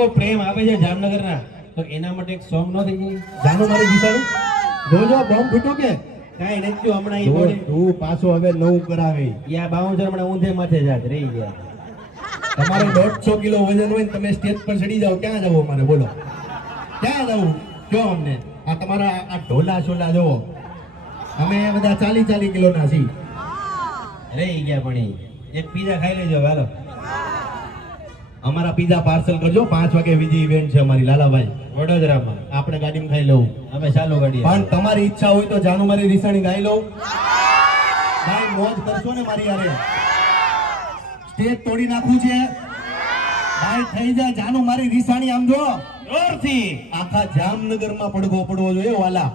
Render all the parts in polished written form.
લોકો પ્રેમ આપે છે જામનગરના, તો એના માટે એક સોંગ નો થઈ જાય? જાનો મારી દિશાનું જોજો બોમ્બ ફૂટો કે કાંઈ નથી થયું હમણાં ઈ બોડી તું પાછો હવે નવું કરાવે. યા બાઉન્સર હમણાં ઊંધે માથે જાત રહી ગયા. તમારે 150 કિલો વજન હોય ને તમે સ્ટેજ પર ચડી જાઓ, ક્યાં જવું મારે બોલો? ક્યાં જવું કયો અમને? આ તમારા આ ઢોલા છોલા જોવો, અમે બધા 40 કિલોના છીએ. રહી ગયા પણ ઈ. એક પીઝા ખાઈ લેજો હાલો. અમારા પીઝા પાર્સલ કરજો, 5 વાગે બીજી ઇવેન્ટ છે અમારી લાલાભાઈ વડોદરામાં. આપણે ગાડીમાં ખાઈ લઉં. અમે ચાલુ ગાડી. પણ તમારી ઈચ્છા હોય તો જાનુ મારી રીસાણી ગાઈ લઉં. ભાઈ મોજ કરશો ને મારી યારે? સ્ટેજ તોડી નાખવું છે ભાઈ, થઈ જાય જાનુ મારી રીસાણી. આમ જો જોરથી આખા જામનગરમાં પડઘો પડવો જોઈએ વાલા.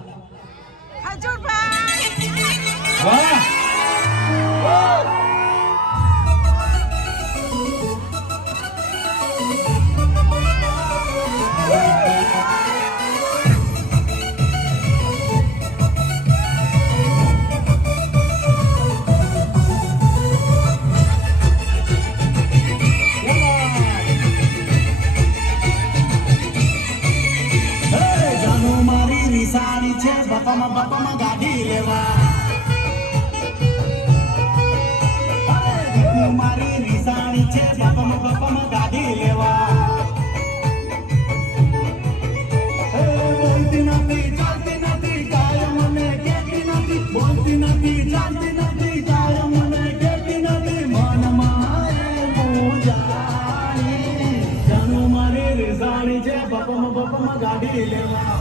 વાહ બાપામાં ગાડી લેવા મારી નિશાની છે, બાપામાં ગાડી લેવા. બોલતી નથી ચાલતી નથી કાયમ મને કહેતી નથી, બોલતી નથી ચાલતી નથી કાયમ મને કહેતી નથી. મનમાં જાણી જાનુ મારી નિશાની છે, બાપામાં ગાડી લેવા.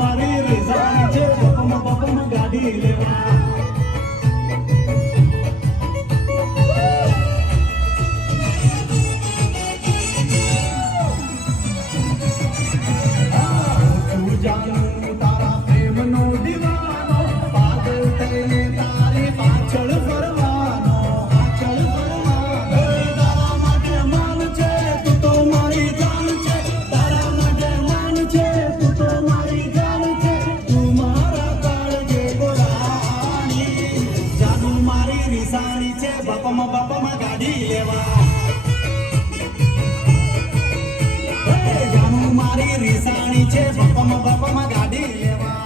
મારી રીસાણી છે, બાપામાં ગાડી લેવા. જાનું તારા પ્રેમનો દીવાનો, પાગલ થઈને તારી પાછળ ફરવાનો, પાછળ ફરવાનો. તારા માટે માન છે, તું તો મારી જાન છે. તારા માટે માન છે, તું તો મારી જાન છે. તું મારા કાળજે ગોરાણી. જાનું મારી રીસાણી છે, બાપામાં ગાડી લેવા. જાનું મારી રીસાણી છે, બાપામાં ગાડી લેવા.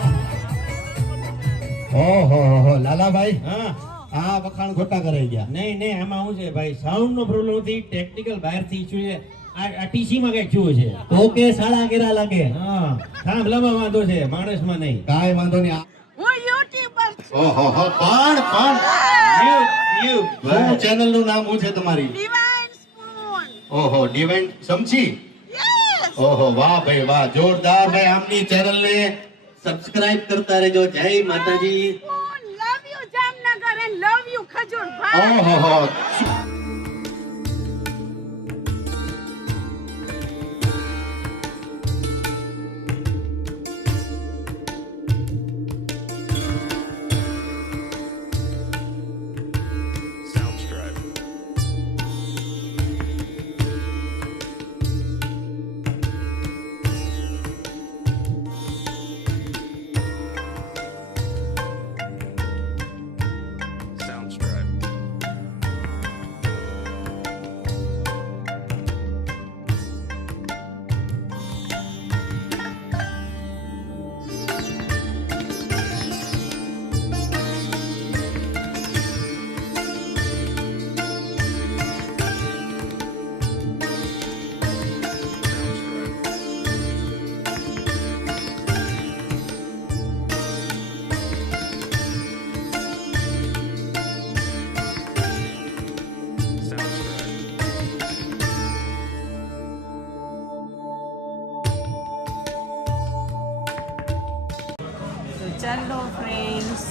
ઓહો લાલાભાઈ, હા આ વખાણ ખોટા કરાઈ ગયા. નહીં નહીં, આમાં શું છે ભાઈ, સાઉન્ડ નો પ્રોબ્લેમ નથી, ટેકનિકલ બહારથી ઇશ્યુ છે. આ ટીસી માં કઈક થયું છે. તો કે સાડા કેરા લાગે. હા થાંભલામાં વાંધો છે, માણસમાં નહીં. કાંઈ વાંધો નહીં. હું યુટ્યુબર છું. ઓહો શું ચેનલ નું નામ શું છે તમારી? Divine spoon. ઓહો ડિવાઇન સમજી. યસ. ઓહો વાહ ભાઈ વાહ, જોરદાર. ભાઈ આમની ચેનલ ને સબસ્ક્રાઇબ કરતા રહેજો. જય માતાજી. Love you Jamnagar and love you Khajurbhai. ઓહો ચાલો ફ્રેન્ડ્સ,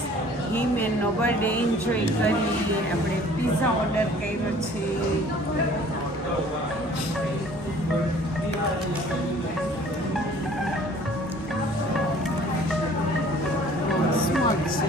હિમ એન્ડ નો બર્થડે એન્જોય કરીએ. આપણે પિઝા ઓર્ડર કર્યો છે. મસ્ત છે.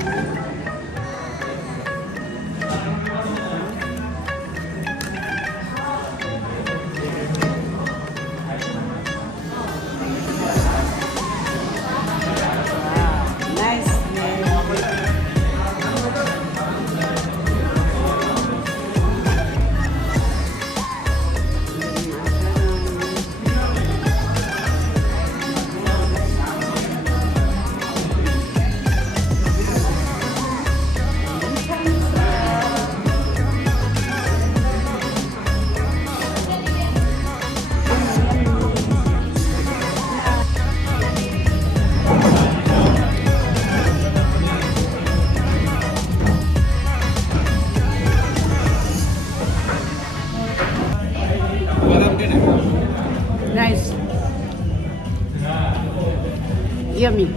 Yummy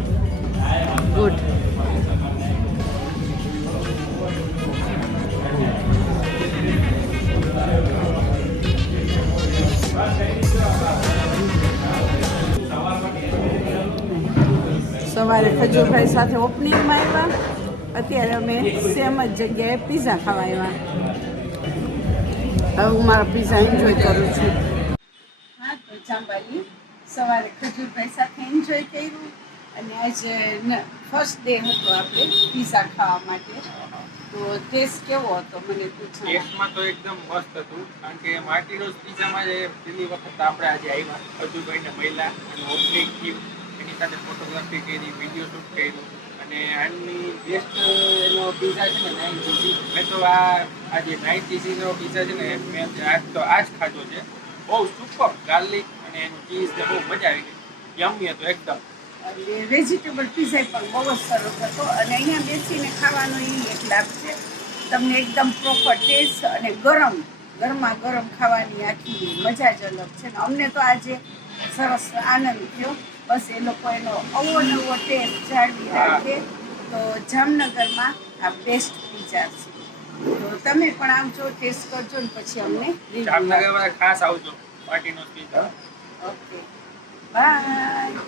good. સવારે ખજૂરભાઈ સાથે ઓપનિંગમાં આવ્યા, અત્યારે અમે સેમ જ જગ્યાએ પીઝા ખાવા આવ્યા. હવે હું મારો પીઝા એન્જોય કરું છું. હા, તો ચાંબાલી સવારે ખજૂરભાઈ સાથે એન્જોય કર્યું અને આજે ફર્સ્ટ ડે હતો આપણે પીઝા ખાવા માટે. તો ટેસ્ટ કેવો હતો મને પૂછો. ટેસ્ટમાં તો એકદમ મસ્ત હતું, કારણ કે માર્ટિનોઝ પિઝામાં જે પહેલી વખત આપણે આજે આવ્યા ખજૂરભાઈને મળ્યા અને ઓપનિંગ થયું, એની સાથે ફોટોગ્રાફી કરી, વિડીયો શૂટ કર્યું અને આની બેસ્ટ એનો પિઝા છે ને 9 ચીઝી. મેં તો આજે 9 ચીઝીનો પિઝા છે ને મેં આજ જ ખાધો છે. બહુ સુપર ગાર્લિક અને એનું ચીઝ ને બહુ મજા આવી ગઈ. યમ્મી હતો એકદમ. અને વેજીટેબલ પીઝા પણ બહુ જ સરસ હતો અને અહીંયા બેસીને ખાવાનો એ એક લાભ છે, તમને એકદમ પ્રોપર ટેસ્ટ અને ગરમા ગરમ ખાવાની આખી મજા જ અલગ છે ને. અમને તો આજે સરસ આનંદ થયો. બસ એ લોકો એનો નવો ટેસ્ટ જાળવી રાખે તો જામનગરમાં આ બેસ્ટ પીઝા છે. તો તમે પણ આવજો, ટેસ્ટ કરજો ને પછી અમને જામનગરમાં ખાસ આવજો Martino's pizza. Okay, bye.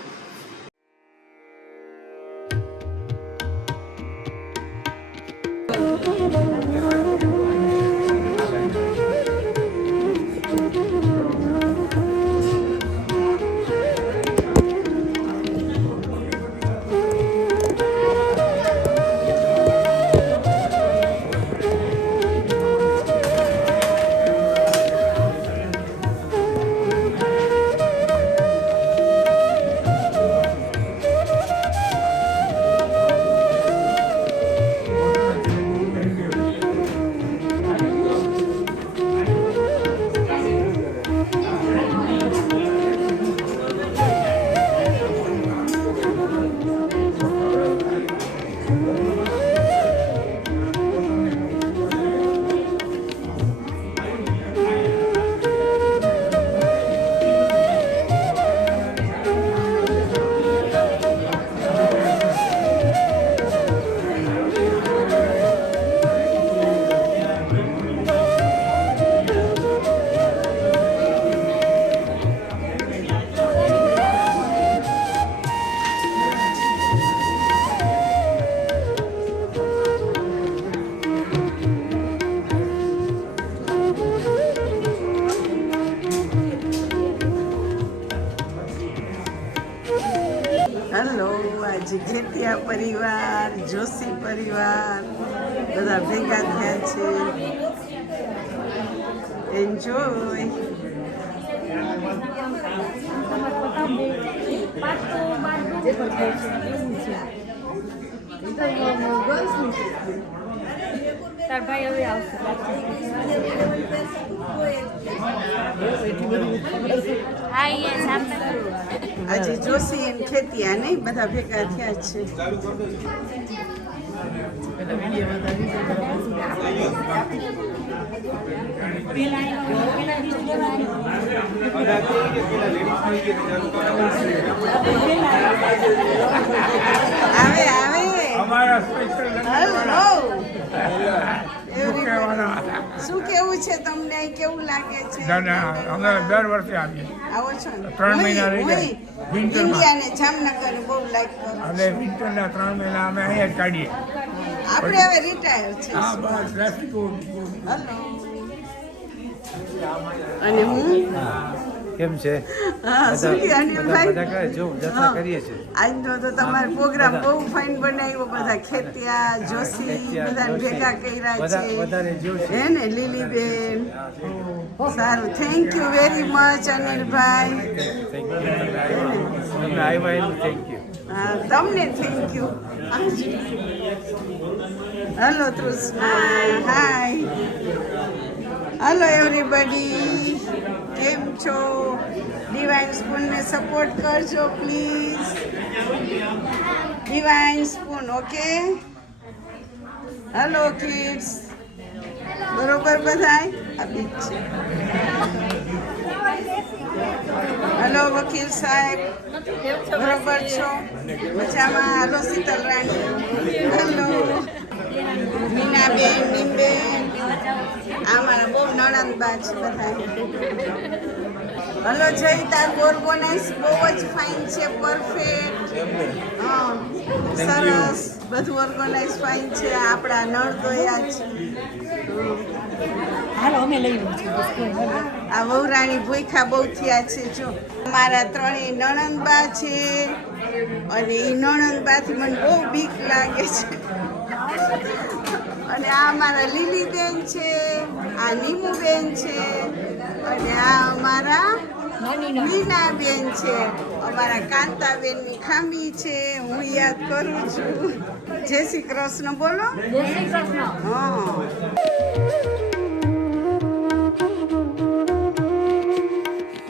Hello, આજે ખેતિયા પરિવાર, જોશી પરિવાર બધા ભેગા થયા છે. એન્જોય. તાર ભાઈ હવે આવશે. આજે જોશી એમ ખેતિયા નહીં બધા ભેગા થયા છે. આવે હેલો, શું કેવું છે તમને? કેવું લાગે છે? અમે દર વર્ષે આવીએ. આવો છો ને? 3 મહિના રહી જાય વિન્ટરમાં. ઇન્ડિયા ને જામનગર બહુ લાઈક કરો. અને વિન્ટરના 3 મહિના અમે અહીંયા જ કાઢીએ. આપણે હવે રિટાયર છે. હા, બસ ટ્રાફિક હેલો. અને હું કેમ છે? હા, સુખી અનિલભાઈ. બધા જો જલસા કરીએ છીએ. આજનો તો તમારો પ્રોગ્રામ બહુ ફાઇન બનાવ્યો. બધા ખેતિયા, જોશી બધાને ભેગા કર્યા છે. વધારે જોશે. હે ને લીલીબેન? સારું, થેન્ક યુ વેરી મચ અનિલભાઈ. તમને આવ્યા એનું થેન્ક યુ. હા, તમને thank you. Hello Trishna, hi. Hello everybody, કેમ છો? ડિવાઇન સ્પૂનને સપોર્ટ કરજો please. Divine Spoon, okay? Hello kids, બરોબર બધાય? આ બીજ છે. હેલો હલો વકીલ સાહેબ, બરોબર છો? મજામાં? હાલો શીતલ રાણી, હલો મીનાબેન, નીમબેન, આ મારા બહુ નણંદબા છે બધા. હલો જય, તાર ઓર્ગેનાઇઝ બહુ જ ફાઇન છે, પરફેક્ટ. હા સરસ, બધું ઓર્ગેનાઇઝ ફાઇન છે. આપણા નળદોયા છે. આ વહુરાણી ભૂખા બહુ થયા છે. જો મારા ત્રણેય નણંદબા છે અને એ નણંદબાથી મને બહુ બીક લાગે છે. અને આ મારા લીલીબેન છે, આ નીમુબેન છે અને આ અમારા મીનાબેન છે. અમારા કાંતાબેનની ખામી છે, હું યાદ કરું છું. જય શ્રી કૃષ્ણ બોલો. જય શ્રી કૃષ્ણ. હા.